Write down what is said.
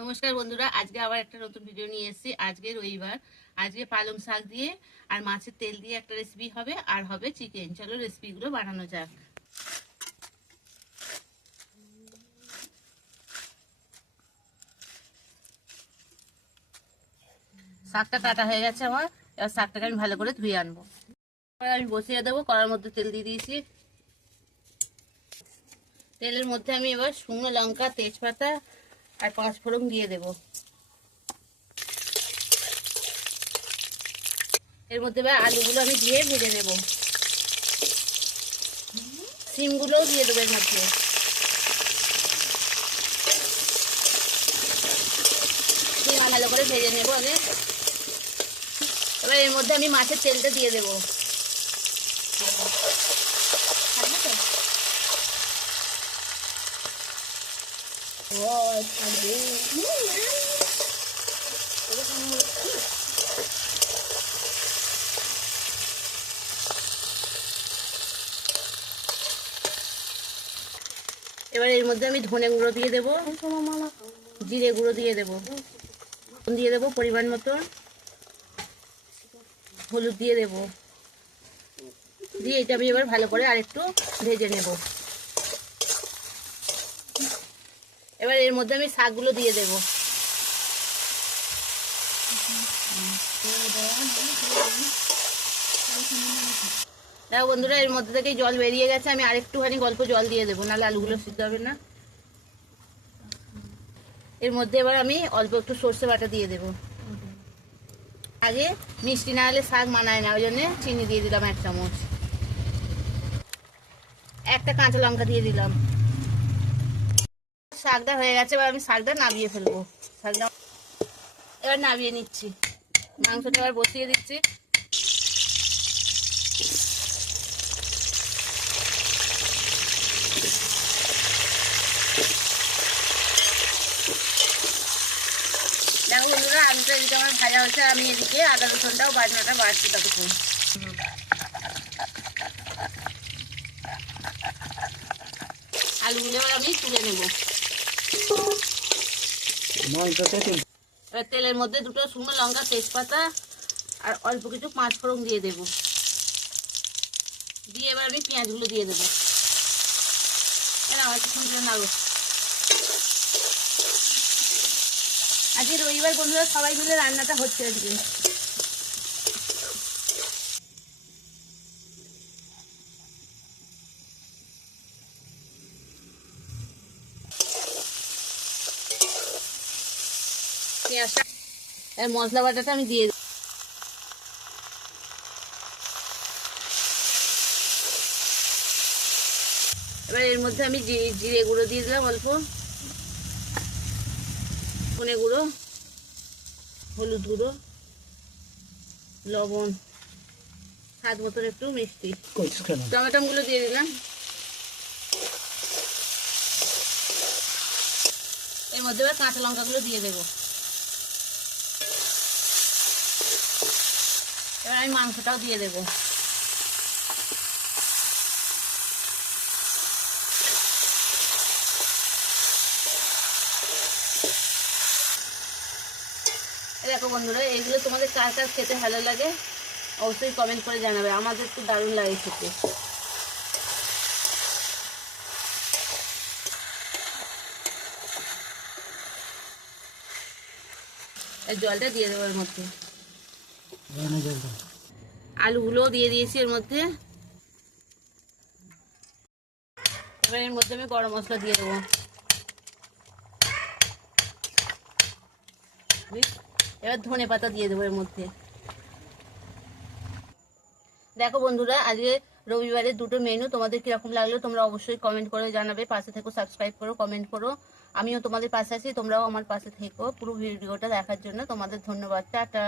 নমস্কার বন্ধুরা, আজকে আবার একটা নতুন ভিডিও নিয়ে এসেছি। আজকে রবিবার, আজকে পালং শাক দিয়ে আর মাছের তেল দিয়ে একটা রেসিপি হবে, আর হবে চিকেন। চলো রেসিপিগুলো বানানো যাক। শাকটা কাটা হয়ে গেছে আমার, এবার শাকটাকে আমি ভালো করে ধুয়ে আনবো। এবার আমি বসিয়ে দেবো, কড়ার মধ্যে তেল দিয়ে দিয়েছি। তেলের মধ্যে আমি এবার শুকনো লঙ্কা, তেজপাতা আর 5 ফোড়ন দিয়ে দেবো। এর মধ্যে এবার আলুগুলো আমি দিয়ে ভেজে নেব। সিমগুলোও দিয়ে দেবো এর মধ্যে। সিম ভালো করে ভেজে নেবো আগে। এবার এর মধ্যে আমি মাছের তেলটা দিয়ে দেবো। এবার এর মধ্যে আমি ধনে গুঁড়ো দিয়ে দেবো, জিরে গুঁড়ো দিয়ে দেবো, দিয়ে দেবো পরিমাণ মতো, হলুদ দিয়ে দেবো, দিয়ে এটা আমি এবার ভালো করে আরেকটু ভেজে নেব। এবার এর মধ্যে আমি শাকগুলো দিয়ে দেবো। দেখো বন্ধুরা, এর মধ্যে থেকে জল বেরিয়ে গেছে। আমি আরেকটুখানি অল্প জল দিয়ে দেবো, নাহলে আলুগুলো সিদ্ধ হবে না। এর মধ্যে এবার আমি অল্প একটু সর্ষে বাটা দিয়ে দেবো। আগে মিষ্টি না হলে শাক মানায় না, ওই জন্য চিনি দিয়ে দিলাম 1 চামচ। একটা কাঁচা লঙ্কা দিয়ে দিলাম। শাকটা হয়ে গেছে, এবার আমি শাকটা নামিয়ে ফেলবো। শাকটা এবার নামিয়ে নিচ্ছি। মাংসটা এবার বসিয়ে দিচ্ছি। দেখো বন্ধুরা, আলুটা এদিকে আমার ভাজা হচ্ছে, আমি এদিকে আদা রসুনটাও বাটনাটা বাড়ছি ততক্ষণ। আলুগুলো এবার আমি তুলে নেব। এবার তেলের মধ্যে দুটো শুকনো লঙ্কা, তেজপাতা আর অল্প কিছু 5 ফোড়ন দিয়ে দেবো। দিয়ে এবার আমি পেঁয়াজগুলো দিয়ে দেবো। আমার কিছুক্ষণ তুলে নাড়ব। আজকে রবিবার বন্ধুরা, সবাই মিলে রান্নাটা হচ্ছে আজকে। পেঁয়াজটা মশলা বাটাটা আমি দিয়ে দেব। এবার এর মধ্যে আমি জিরে গুঁড়ো দিয়ে দিলাম অল্প, ধনে গুঁড়ো, হলুদ গুঁড়ো, লবণ, স্বাদ মতন একটু মিষ্টি, টমেটো গুলো দিয়ে দিলাম। এর মধ্যে এবার কাঁচা লঙ্কাগুলো দিয়ে দেবো। এবার আমি মাংসটাও দিয়ে দেবো। দেখো বন্ধুরা, এইগুলো তোমাদের কার কার খেতে ভালো লাগে অবশ্যই কমেন্ট করে জানাবে। আমাদের তো দারুণ লাগে খেতে। জলটা দিয়ে দেবো এর মধ্যে। আলুগুলোও দিয়ে দিয়েছি এর মধ্যে। এবার এর মধ্যে আমি গরম মশলা দিয়ে দেবো। এবার ধনে পাতা দিয়ে দেবো এর মধ্যে। দেখো বন্ধুরা, আজকে রবিবারের দুটো মেনু তোমাদের কিরকম লাগলো তোমরা অবশ্যই কমেন্ট করে জানাবে। পাশে থেকো, সাবস্ক্রাইব করো, কমেন্ট করো। আমিও তোমাদের পাশে আছি, তোমরাও আমার পাশে থেকো। পুরো ভিডিওটা দেখার জন্য তোমাদের ধন্যবাদ। টাটা।